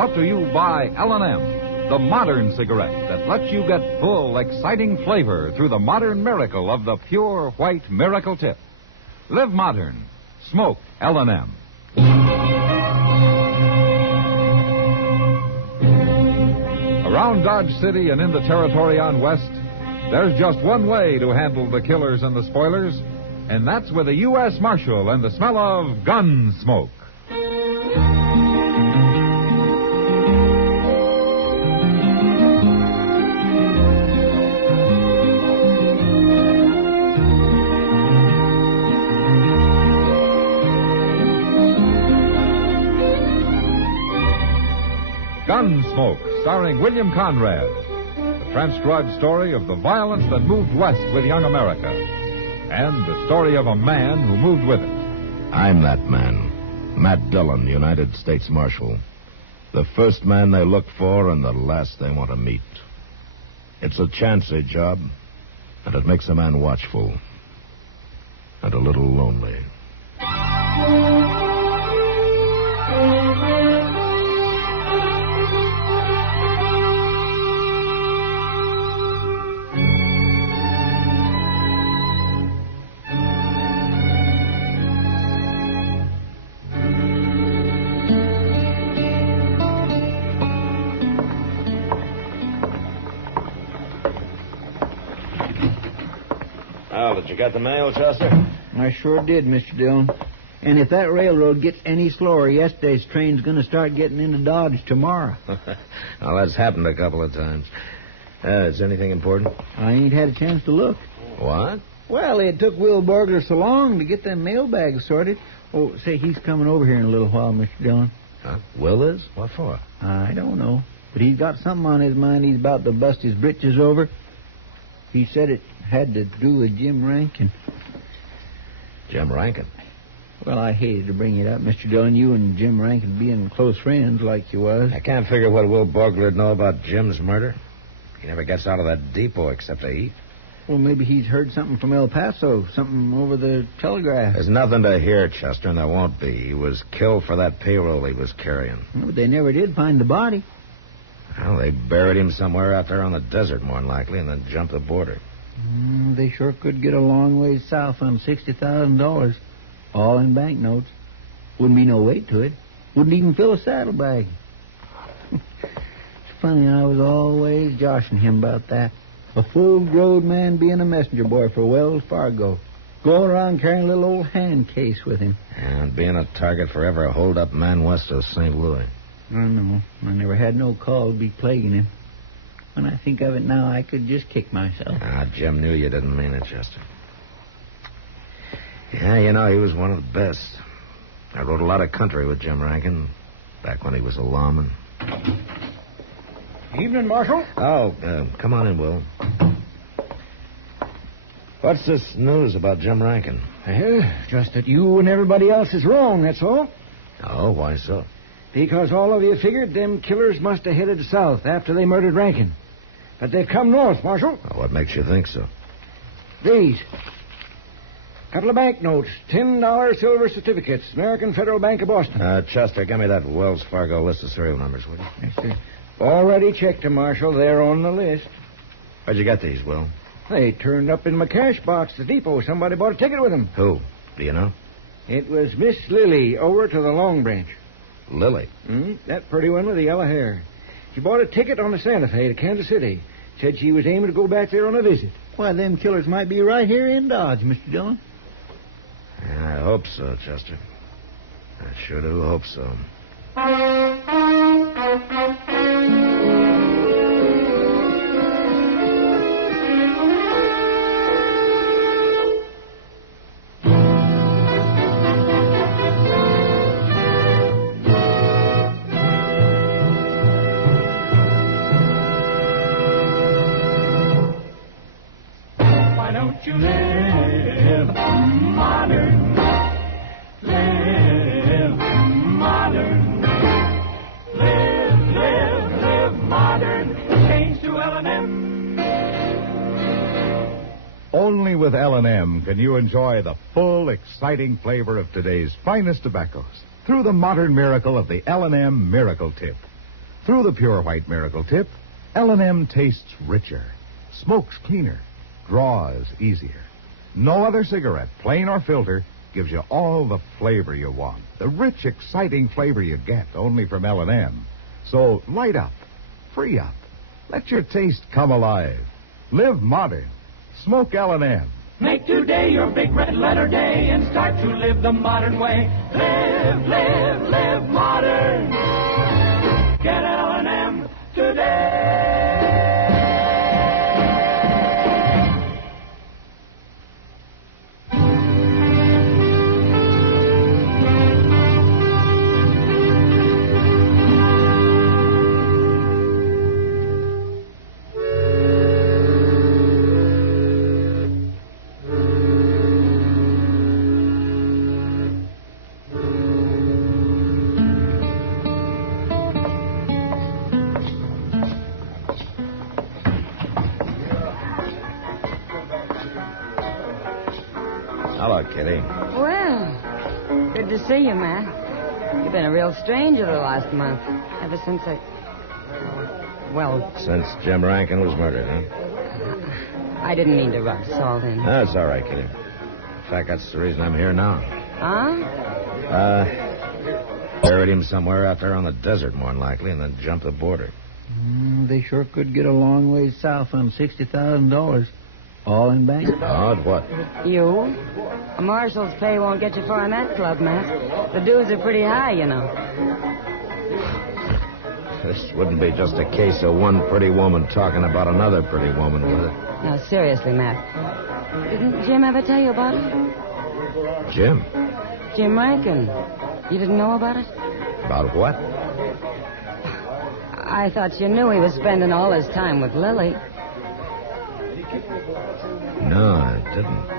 brought to you by L&M, the modern cigarette that lets you get full, exciting flavor through the modern miracle of the pure white Miracle Tip. Live modern. Smoke L&M. Around Dodge City and in the territory on West, there's just one way to handle the killers and the spoilers, and that's with a U.S. Marshal and the smell of Gunsmoke. Gunsmoke, starring William Conrad. The transcribed story of the violence that moved west with young America. And the story of a man who moved with it. I'm that man. Matt Dillon, United States Marshal. The first man they look for and the last they want to meet. It's a chancy job, and it makes a man watchful. And a little lonely. Did you get the mail, Chester? I sure did, Mr. Dillon. And if that railroad gets any slower, yesterday's train's going to start getting into Dodge tomorrow. Well, that's happened a couple of times. Is anything important? I ain't had a chance to look. What? Well, it took Will Borgler so long to get them mailbags sorted. Oh, say, he's coming over here in a little while, Mr. Dillon. Huh? Will is? What for? I don't know. But he's got something on his mind he's about to bust his britches over. He said it had to do with Jim Rankin. Jim Rankin? Well, I hated to bring it up, Mr. Dillon. You and Jim Rankin being close friends like you was. I can't figure what Will Borgler'd know about Jim's murder. He never gets out of that depot except to eat. Well, maybe he's heard something from El Paso, something over the telegraph. There's nothing to hear, Chester, and there won't be. He was killed for that payroll he was carrying. Well, but they never did find the body. Well, they buried him somewhere out there on the desert, more than likely, and then jumped the border. They sure could get a long ways south on $60,000, all in banknotes. Wouldn't be no weight to it. Wouldn't even fill a saddlebag. It's funny, I was always joshing him about that. A full-grown man being a messenger boy for Wells Fargo. Going around carrying a little old hand case with him. And being a target for every hold-up man west of St. Louis. I know. I never had no call to be plaguing him. When I think of it now, I could just kick myself. Jim knew you didn't mean it, Chester. Yeah, you know, he was one of the best. I rode a lot of country with Jim Rankin, back when he was a lawman. Evening, Marshal. Oh, come on in, Will. What's this news about Jim Rankin? Just that you and everybody else is wrong, that's all. Oh, why so? Because all of you figured them killers must have headed south after they murdered Rankin. But they've come north, Marshal. Well, what makes you think so? These. Couple of banknotes, $10 silver certificates, American Federal Bank of Boston. Chester, give me that Wells Fargo list of serial numbers, will you? Yes, sir. Already checked them, Marshal. They're on the list. Where'd you get these, Will? They turned up in my cash box at the depot. Somebody bought a ticket with them. Who? Do you know? It was Miss Lily over to the Long Branch. Lily? That pretty one with the yellow hair. She bought a ticket on the Santa Fe to Kansas City. Said she was aiming to go back there on a visit. Why, them killers might be right here in Dodge, Mr. Dillon. I hope so, Chester. I sure do hope so. Why don't you live modern? Live modern. Live modern. Change to L&M. Only with L&M can you enjoy the full, exciting flavor of today's finest tobaccos through the modern miracle of the L&M Miracle Tip. Through the pure white miracle tip, L&M tastes richer, smokes cleaner, draws easier. No other cigarette, plain or filter, gives you all the flavor you want. The rich, exciting flavor you get only from L&M. So light up, free up, let your taste come alive. Live modern. Smoke L&M. Make today your big red letter day and start to live the modern way. Live, live, live modern. Get L&M today. Hello, Kitty. Well, good to see you, Matt. You've been a real stranger the last month. Ever since Well, Since Jim Rankin was murdered, huh? I didn't mean to rub salt in. That's all right, Kitty. In fact, that's the reason I'm here now. Huh? Buried him somewhere out there on the desert, more than likely, and then jumped the border. They sure could get a long ways south on $60,000. All in bank. Odd what? You? A marshal's pay won't get you far in that club, Matt. The dues are pretty high, you know. This wouldn't be just a case of one pretty woman talking about another pretty woman, would it? No, seriously, Matt. Didn't Jim ever tell you about it? Jim? Jim Rankin. You didn't know about it? About what? I thought you knew he was spending all his time with Lily. No, I didn't.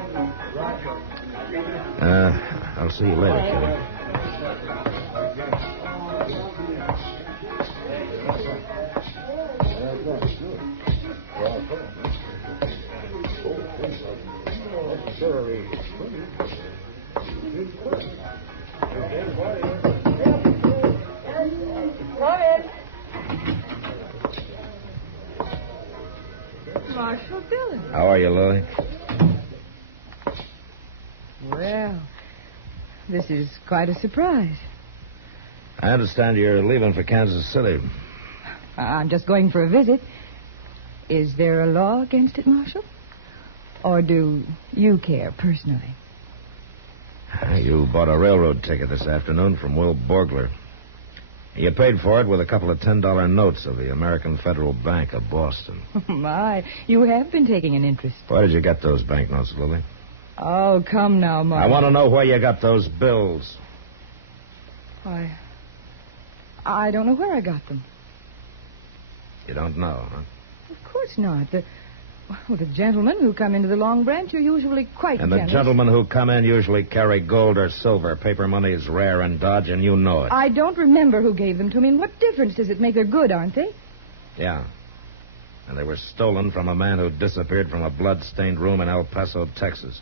I'll see you later, Kitty. Marshal Dillon. How are you, Lily? Well, this is quite a surprise. I understand you're leaving for Kansas City. I'm just going for a visit. Is there a law against it, Marshal? Or do you care personally? You bought a railroad ticket this afternoon from Will Borgler. You paid for it with a couple of $10 notes of the American Federal Bank of Boston. My, you have been taking an interest. Where did you get those banknotes, Lily? Oh, come now, Marshal. I want to know where you got those bills. I don't know where I got them. You don't know, huh? Of course not. The gentlemen who come into the Long Branch are usually quite And the generous. gentlemen who come in usually carry gold or silver. Paper money is rare in Dodge, and you know it. I don't remember who gave them to me, and what difference does it make? They're good, aren't they? Yeah. And they were stolen from a man who disappeared from a blood-stained room in El Paso, Texas.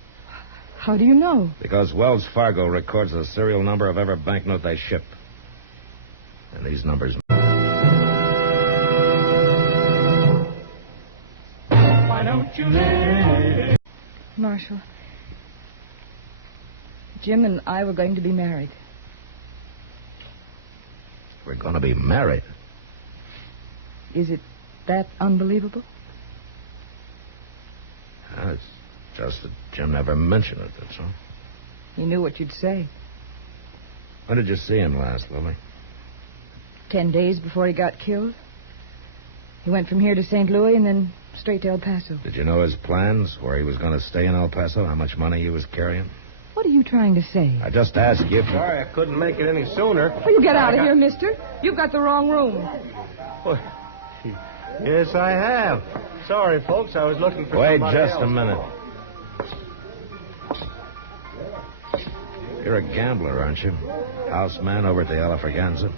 How do you know? Because Wells Fargo records the serial number of every banknote they ship. And these numbers... Why don't you live? Marshal, Jim and I were going to be married. We're going to be married. Is it that unbelievable? It's just that Jim never mentioned it, that's all. He knew what you'd say. When did you see him last, Lily? 10 days before he got killed. He went from here to St. Louis and then straight to El Paso. Did you know his plans, where he was going to stay in El Paso, how much money he was carrying? What are you trying to say? I just asked you if... Sorry, I couldn't make it any sooner. Will you get out of here, mister? You've got the wrong room. Well, yes, I have. Sorry, folks, I was looking for Wait somebody just else. a minute. You're a gambler, aren't you? Houseman over at the Elephorganza.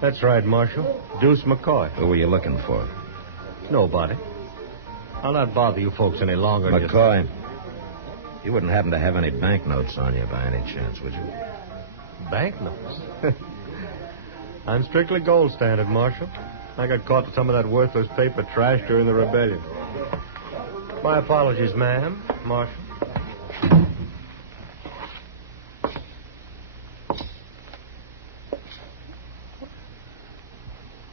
That's right, Marshal. Deuce McCoy. Who were you looking for? Nobody. I'll not bother you folks any longer. McCoy. You wouldn't happen to have any banknotes on you by any chance, would you? Banknotes? I'm strictly gold standard, Marshal. I got caught with some of that worthless paper trash during the rebellion. My apologies, ma'am, Marshal.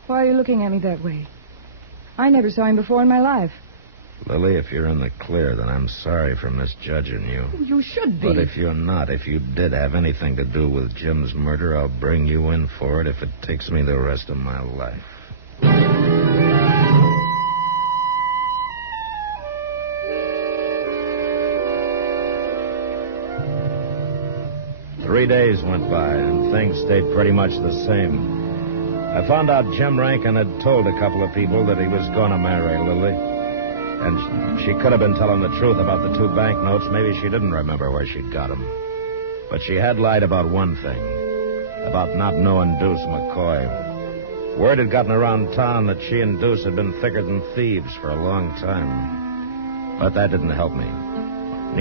Why are you looking at me that way? I never saw him before in my life. Lily, if you're in the clear, then I'm sorry for misjudging you. You should be. But if you're not, if you did have anything to do with Jim's murder, I'll bring you in for it if it takes me the rest of my life. 3 days went by, and things stayed pretty much the same. I found out Jim Rankin had told a couple of people that he was going to marry Lily. And she could have been telling the truth about the 2 banknotes. Maybe she didn't remember where she'd got them. But she had lied about one thing, about not knowing Deuce McCoy. Word had gotten around town that she and Deuce had been thicker than thieves for a long time. But that didn't help me.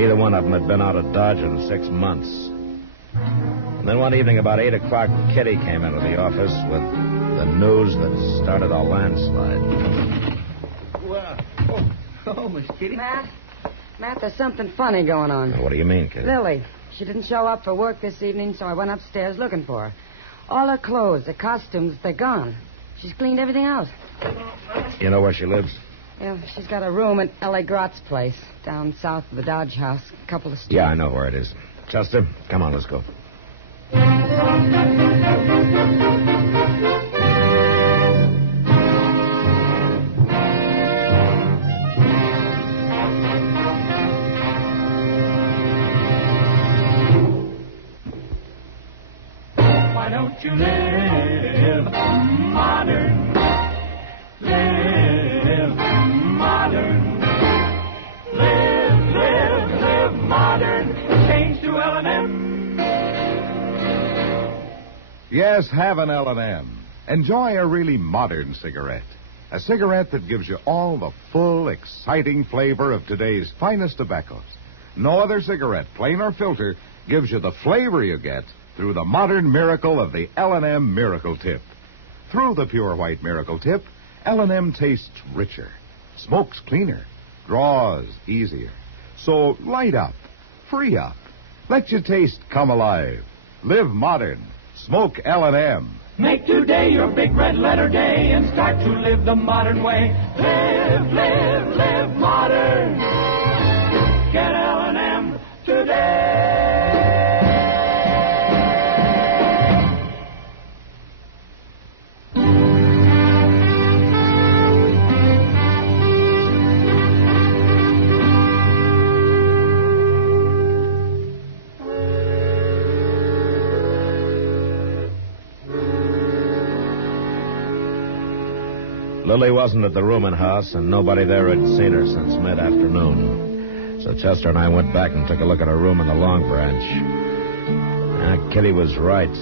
Neither one of them had been out of Dodge in 6 months. And then one evening about 8 o'clock, Kitty came into the office with the news that started a landslide. Oh, Miss Kitty. Matt, there's something funny going on. Now, what do you mean, Kitty? Lily. She didn't show up for work this evening, so I went upstairs looking for her. All her clothes, her costumes, they're gone. She's cleaned everything out. You know where she lives? Yeah, she's got a room at L.A. Grott's place, down south of the Dodge House, a couple of streets. Yeah, I know where it is. Chester, come on, let's go. Why don't you live modern? Live modern. Live modern. Change to L&M. Yes, have an L&M. Enjoy a really modern cigarette. A cigarette that gives you all the full, exciting flavor of today's finest tobaccos. No other cigarette, plain or filter, gives you the flavor you get through the modern miracle of the L&M Miracle Tip. Through the pure white Miracle Tip, L&M tastes richer, smokes cleaner, draws easier. So light up, free up, let your taste come alive. Live modern. Smoke L&M. Make today your big red letter day and start to live the modern way. Live modern. Get L&M today. Lily wasn't at the rooming house, and nobody there had seen her since mid-afternoon. So Chester and I went back and took a look at her room in the Long Branch. Kitty was right.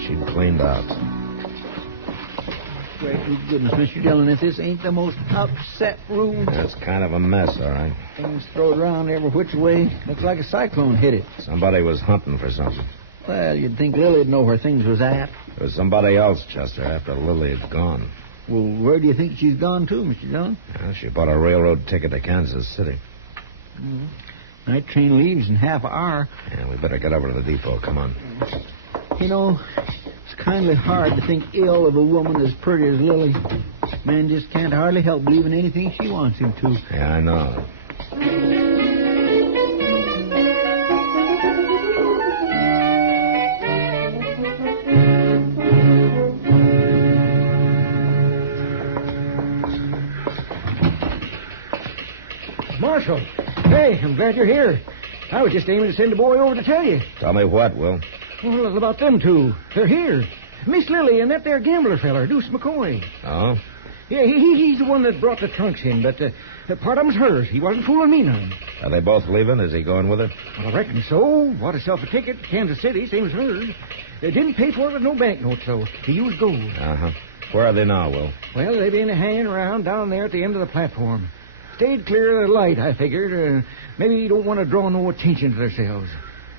She'd cleaned out. Great goodness, Mr. Dillon, if this ain't the most upset room. It's kind of a mess, all right. Things thrown around every which way. Looks like a cyclone hit it. Somebody was hunting for something. Well, you'd think Lily'd know where things was at. It was somebody else, Chester, after Lily had gone. Well, where do you think she's gone to, Mr. Dillon? Well, she bought a railroad ticket to Kansas City. Night train leaves in half an hour. Yeah, we better get over to the depot. Come on. You know, it's kindly hard to think ill of a woman as pretty as Lily. Man just can't hardly help believing anything she wants him to. Yeah, I know. Marshal, hey, I'm glad you're here. I was just aiming to send a boy over to tell you. Tell me what, Will? Well, about them two. They're here. Miss Lily and that there gambler feller, Deuce McCoy. Oh? Yeah, he's the one that brought the trunks in, but part of them's hers. He wasn't fooling me none. Are they both leaving? Is he going with her? Well, I reckon so. Bought herself a ticket to Kansas City, same as hers. They didn't pay for it with no banknotes, so he used gold. Uh-huh. Where are they now, Will? Well, they've been hanging around down there at the end of the platform. Stayed clear of the light, I figured. Maybe you don't want to draw no attention to themselves.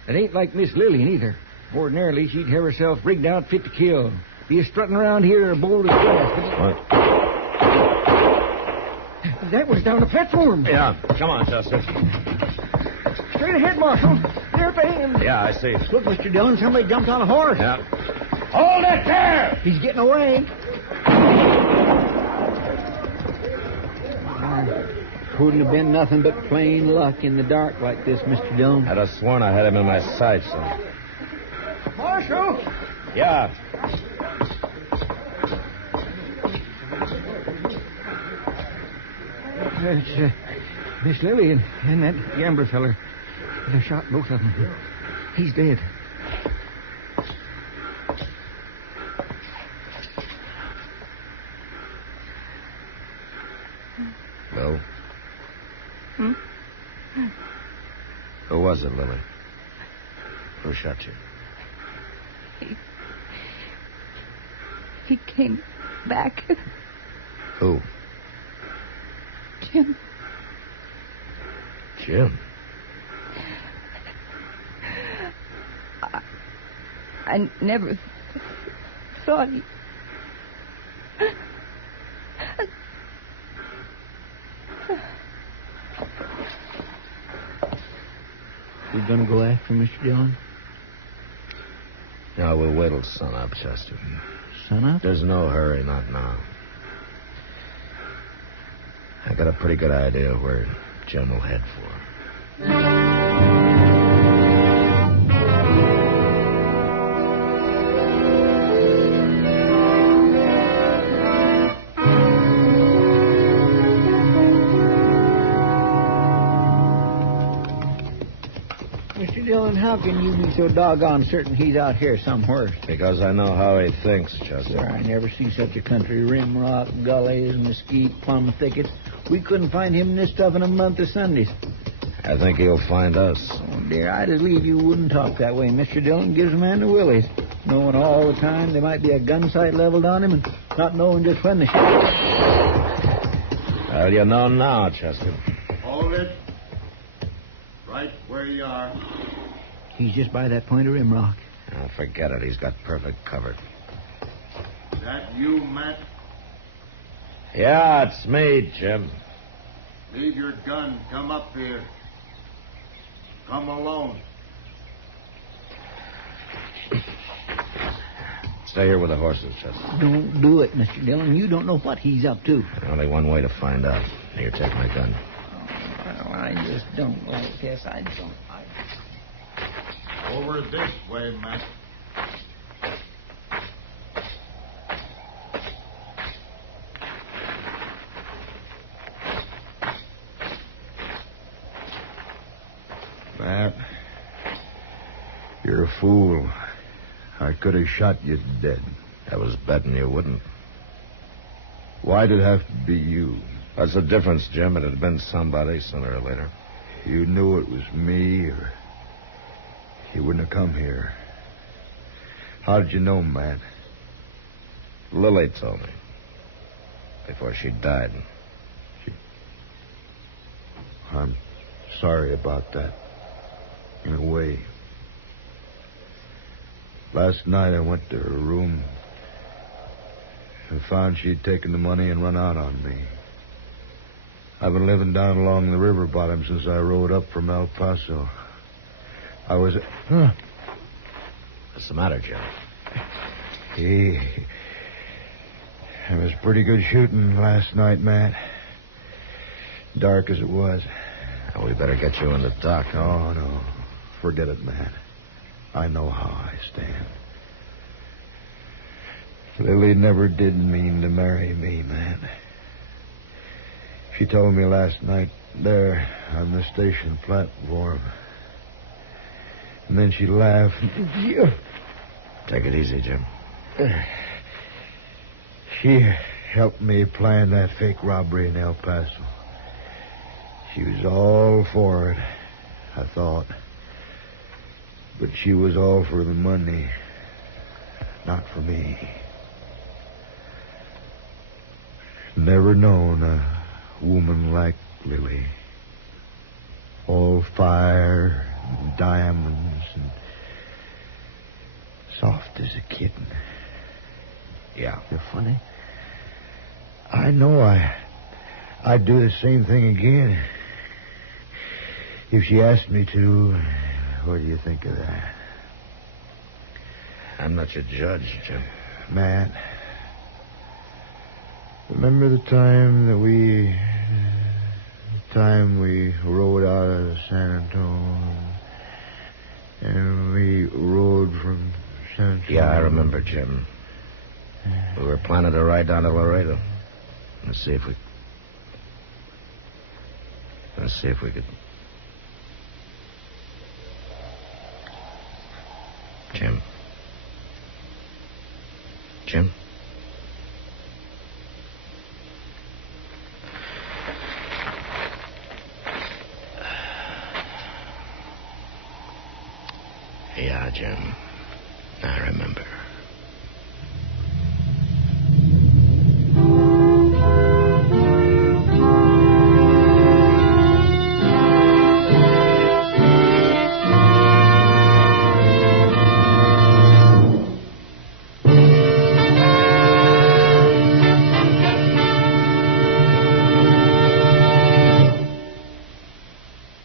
It ain't like Miss Lily, neither. Ordinarily, she'd have herself rigged out fit to kill. Be strutting around here bold as brass. What? That was down the platform. Yeah, come on, Chester. Straight ahead, Marshal. There at the end. Yeah, I see. Look, Mr. Dillon, somebody jumped on a horse. Yeah. Hold it there! He's getting away. Couldn't have been nothing but plain luck in the dark like this, Mr. Dillon. I'd have sworn I had him in my sights. Marshal! Yeah. It's Miss Lily and that gambler feller. They shot both of them. He's dead. Bill? Who was it, Lily? Who shot you? He came back. Who? Jim. Jim? I never thought he... We gonna go after Mr. Dillon? No, we'll wait till sunup, Chester. Sunup? There's no hurry, not now. I got a pretty good idea where Jim will head for. Mr. Dillon, how can you be so doggone certain he's out here somewhere? Because I know how he thinks, Chester. Sir, I never see such a country. Rim rock, gullies, mesquite, plum thickets. We couldn't find him in this stuff in a month of Sundays. I think he'll find us. Oh, dear, I'd as lieve you wouldn't talk that way. Mr. Dillon gives a man the willies, knowing all the time there might be a gun sight leveled on him and not knowing just when the shot. Well, you know now, Chester. Hold it. Right where you are. He's just by that point of rim rock. Oh, forget it. He's got perfect cover. That you, Matt? Yeah, it's me, Jim. Leave your gun. Come up here. Come alone. Stay here with the horses, Chester. Don't do it, Mr. Dillon. You don't know what he's up to. Only one way to find out. Here, take my gun. Well, I just don't like this. I don't. Over this way, Matt. Matt, you're a fool. I could have shot you dead. I was betting you wouldn't. Why'd it have to be you? What's the difference, Jim? It'd have been somebody sooner or later. You knew it was me, or you wouldn't have come here. How did you know, Matt? Lily told me. Before she died. I'm sorry about that. In a way. Last night I went to her room and found she'd taken the money and run out on me. I've been living down along the river bottom since I rode up from El Paso. I was... What's the matter, Jim? It was pretty good shooting last night, Matt. Dark as it was. Well, we better get you in the dock. Oh, no. Forget it, Matt. I know how I stand. Lily never did mean to marry me, Matt. She told me last night there on the station platform. And then she laughed. Take it easy, Jim. She helped me plan that fake robbery in El Paso. She was all for it, I thought. But she was all for the money, not for me. Never known a woman like Lily. All fire and diamonds and soft as a kitten. Yeah. You're funny. I know I'd do the same thing again. If she asked me to, what do you think of that? I'm not your judge, Jim. Matt, remember the time we rode out of San Antonio, and we rode from San Antonio? Yeah, I remember, Jim. We were planning to ride down to Laredo. Let's see if we could. Jim? Yeah, Jim. I remember.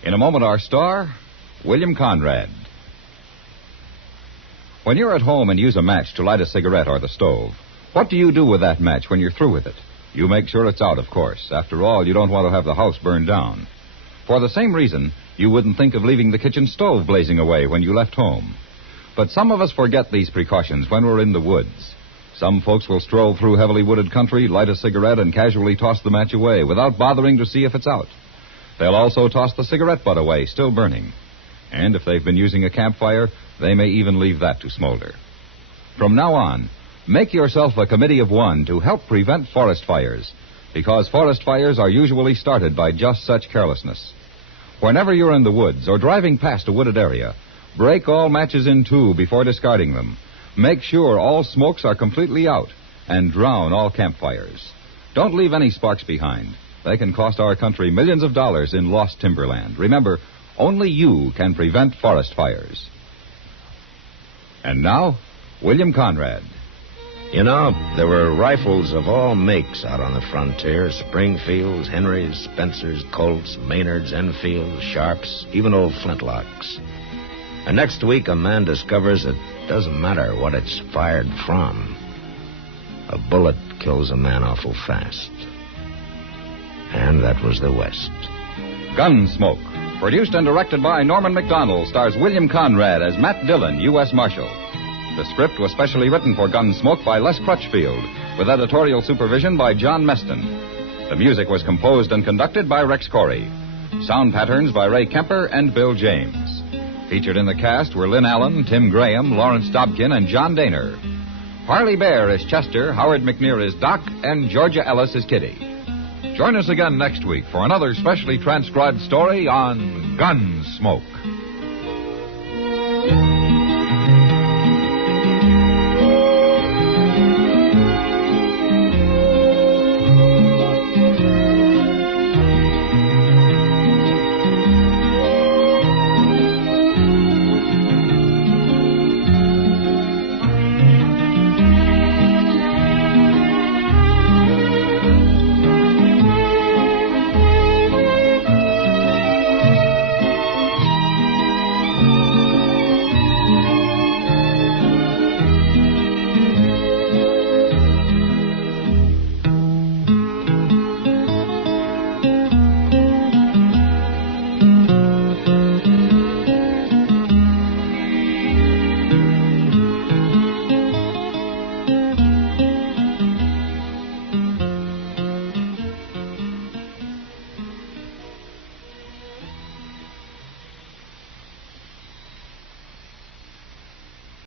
In a moment, our star, William Conrad. When you're at home and use a match to light a cigarette or the stove, what do you do with that match when you're through with it? You make sure it's out, of course. After all, you don't want to have the house burned down. For the same reason, you wouldn't think of leaving the kitchen stove blazing away when you left home. But some of us forget these precautions when we're in the woods. Some folks will stroll through heavily wooded country, light a cigarette, and casually toss the match away without bothering to see if it's out. They'll also toss the cigarette butt away, still burning. And if they've been using a campfire, they may even leave that to smolder. From now on, make yourself a committee of one to help prevent forest fires, because forest fires are usually started by just such carelessness. Whenever you're in the woods or driving past a wooded area, break all matches in two before discarding them. Make sure all smokes are completely out, and drown all campfires. Don't leave any sparks behind. They can cost our country millions of dollars in lost timberland. Remember, only you can prevent forest fires. And now, William Conrad. You know, there were rifles of all makes out on the frontier. Springfields, Henrys, Spencers, Colts, Maynards, Enfields, Sharps, even old flintlocks. And next week, a man discovers it doesn't matter what it's fired from. A bullet kills a man awful fast. And that was the West. Gunsmoke, produced and directed by Norman MacDonnell, stars William Conrad as Matt Dillon, U.S. Marshal. The script was specially written for Gunsmoke by Les Crutchfield, with editorial supervision by John Meston. The music was composed and conducted by Rex Corey. Sound patterns by Ray Kemper and Bill James. Featured in the cast were Lynn Allen, Tim Graham, Lawrence Dobkin, and John Daner. Parley Baer is Chester, Howard McNear is Doc, and Georgia Ellis is Kitty. Join us again next week for another specially transcribed story on Gunsmoke.